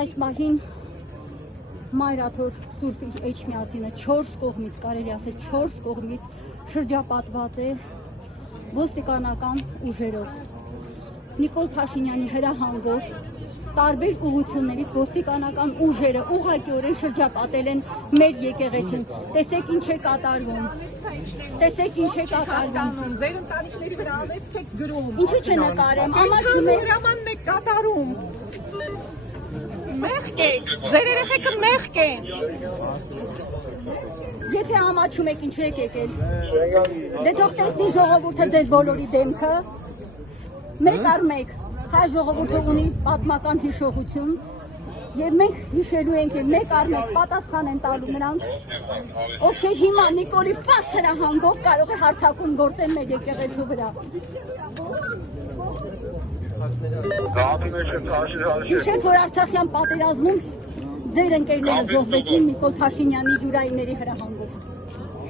Այս մահին Մայրաթոր Սուրբ Էջմիածինը 4 կողմից, կարելի ասել 4 կողմից շրջապատված է ոստիկանական ուժերով։ Նիկոլ Փաշինյանի հրահանգով տարբեր ուղություններից ոստիկանական ուժերը ուղղակիորեն շրջապատել են մեր եկեղեցին։ Տեսեք ինչ է կատարվում։ Տեսեք ինչ է կատարվում։ Ձեր ընտանիքների վրա անեցեք գրում։ Ինչու՞ չնկարեմ։ Ամաչում հրամանն եք կատարում։ Մեղք եք, ձեր երեխեքը մեղք են։ Եթե ամաչում եք, ինչու եք եկել։ Դե թող տեսնի ժողովուրդը ձեր բոլորի դեմքը։ Մեկ առ մեկ հայ ժողովուրդը ունի պատմական հիշողություն եւ մենք հիշելու ենք եւ մեկ առ մեկ պատասխան են տալու նրանք, ովքեր հիմա Նիկոլի պաս հրահանգով կարող է հարթակում գործել մեր եկեղեցու վրա։ Հիշեք, որ Արցախյան պատերազմում ձեր ընկերները զոհվեցին Նիկոլ Փաշինյանի յուրայինների հրահանգով։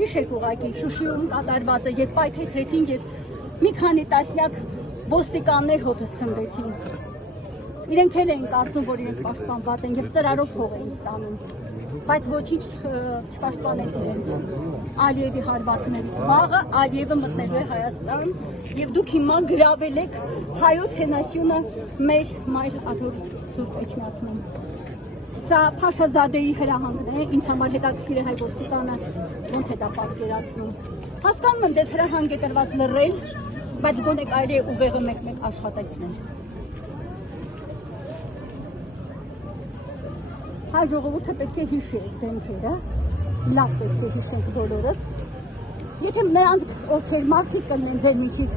Հիշեք ուղղակի Շուշիում կատարվածը, երբ պայթեցրեցին եւ մի քանի տասնյակ ոստիկաններ հոսս ցնդեցին։ Իրենք էլ էին կարծում, որ իրենք պաշտպանված են եւ ծրարով փող էին ստանում, բայց ոչինչ չպաշտպանեց իրենց Ալիևի հարվածներից։ Վաղը Ալիևը մտնելու է Հայաստան եւ դուք հիմա գրավել եք հայոց հենասյունը մեր Մայրաթոր Սուրբ Էջմիածնում։ Սա Փաշազադեի հրահանգն է, ինձ համար հետաքրքիր է հայ ոստիկանը ոնց է դա պատկերացնում։ Հասկանում եմ, դες հրահանգ է տրված լռել, բայց գոնե կարելի է ուղեղը մեկ-մեկ աշխատեցնել։ Հայ ժողովուրդը պետք է հիշի այս դեմքերը, լավ պետք է հիշենք բոլորս։ Եթե նրանք, ովքեր մարդիկ կլինեն ձեր միջից,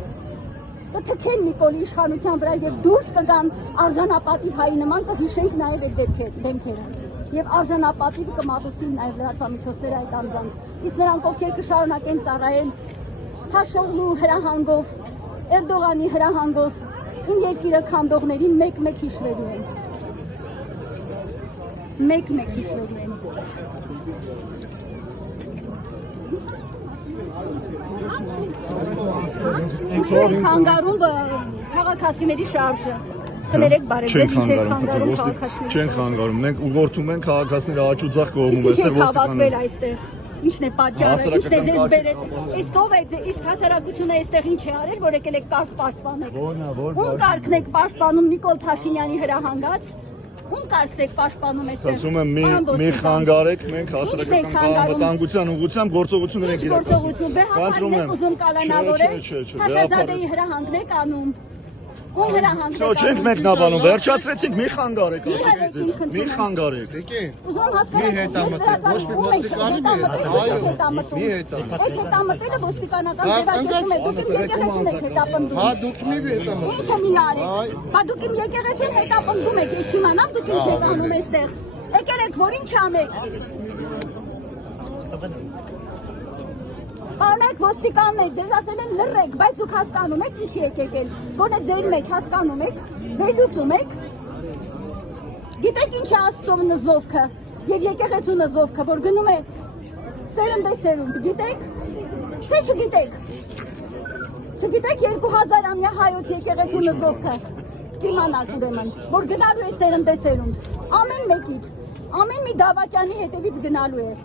կթքեն Նիկոլի իշխանության վրա եւ դուրս կգան արժանապատիվ հայի նման, կհիշենք նաեւ այդ դեմքերը։ Եվ արժանապատիվ կմատուցին նաեւ լրատվամիջոցները այդ անձանց։ Իսկ նրանք, ովքեր կշարունակեն ծառայել Հաշողլու հրահանգով, Էրդողանի հրահանգով, իմ երկիրը քանդողներին մեկ-մեկ հիշվելու են։ Մեկ-մեկ հիշվելու են։ Ինչու խանգարում քաղաքացիների շարժը։ Կներեք բարև, ինչ է խանգարում քաղաքացիների։ Չենք խանգարում, մենք ուղղորդում ենք քաղաքացիները աճուձախ կողմում, այստեղ ոստիկանները։ Ինչն է պատճառը, ինչն է դες բերել, իսկ ով է, իսկ հասարակությունը այստեղ ինչ է արել, որ եկել եք կարգ պաշտպանել։ Ում կարգն եք պաշտպանում Նիկոլ Փաշինյանի հրահանգած, ում կարգն եք պաշտպանում այստեղ։ Ասում եմ մի խանգարեք, մենք հասարակական անվտանգության ուղղությամբ գործողություններ ենք իրականացնում։ Ուզում կալանավորել, Փաշազադեի հրահանգն եք անում։ Ում հրահանգն եք անում։ Չենք մեկնաբանում, վերջացրեցինք, մի խանգարեք, ասեցիք ձեզ, մի խանգարեք։ Ուզում հասկանալ, ոչ մի ոստիկանի մի հետամտում։ Եք հետամտելը ոստիկանական ձևակերպում է, դուք իմ եկեղեցին եք հետապնդում։ Հա, դուք մի հետամտում։ Ինչ եմ իմ արել։ Բա դուք իմ եկեղեցին հետապնդում եք, ես իմանամ դուք ինչ եք անում այստեղ։ Եկել եք, որ ինչ անեք։ Պարոնայք ոստիկաններ, դες ասել են լռեք, բայց դուք հասկանում եք ինչի եք եկել։ Գոնե ձեր մեջ հասկանում եք, վերլուծում եք։ Գիտեք ինչ է Աստծո նզովքը եւ եկեղեցու նզովքը, որ գնում է սերնդեսերունդ, գիտեք։ Թե չգիտեք։ Չգիտեք 2000-ամյա հայոց եկեղեցու նզովքը։ Իմանաք ուրեմն, որ գնալու է սերնդեսերունդ։ Ամեն մեկից, ամեն մի դավաճանի հետևից գնալու է։